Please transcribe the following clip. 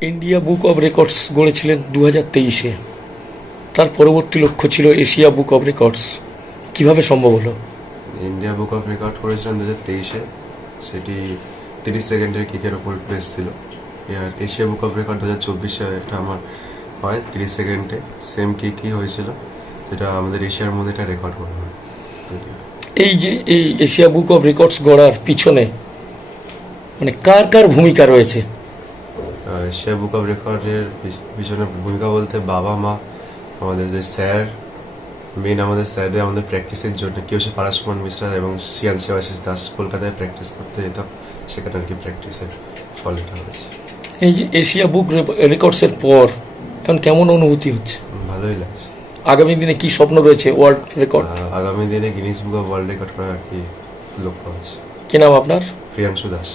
India book of records গড়েছিলেন দু হাজার তেইশে। তার পরবর্তী লক্ষ্য ছিল এশিয়া বুক অব রেকর্ডস। কীভাবে সম্ভব হলো? ইন্ডিয়া বুক অফ রেকর্ড করেছিলেন দু হাজার তেইশে। সেটি তিরিশ সেকেন্ডের কিকের ওপর বেস ছিল। আর এশিয়া বুক অফ রেকর্ড দু হাজার চব্বিশে এটা আমার হয় তিরিশ সেকেন্ডে। সেম কিকই হয়েছিল যেটা আমাদের এশিয়ার মধ্যে এটা রেকর্ড করা হয়। এই যে এই এশিয়া বুক অফ রেকর্ডস গড়ার পিছনে মানে কার কার ভূমিকা রয়েছে? এশিয়া বুক অফ রেকর্ডের পিছনে ভূমিকা বলতে বাবা মা আমাদের যে স্যার মেন আমাদের স্যারদের আমাদের প্র্যাকটিসের জন্য কেউ সে পারাসমান মিশ্রা এবং শিয়ান শিবাশিস দাস কলকাতায় প্র্যাকটিস করতে যেতাম সেখানে আর কি প্র্যাকটিসের ফলে এটা হয়েছে। এই যে এশিয়া বুক রেকর্ডসের পর এখন কেমন অনুভূতি হচ্ছে? ভালোই লাগছে। আগামী দিনে কি স্বপ্ন রয়েছে ওয়ার্ল্ড রেকর্ড আগামী দিনে Guinness book of world record করার আর কি লক্ষ্য আছে। কি নাম আপনার? প্রিয়াংশু দাস।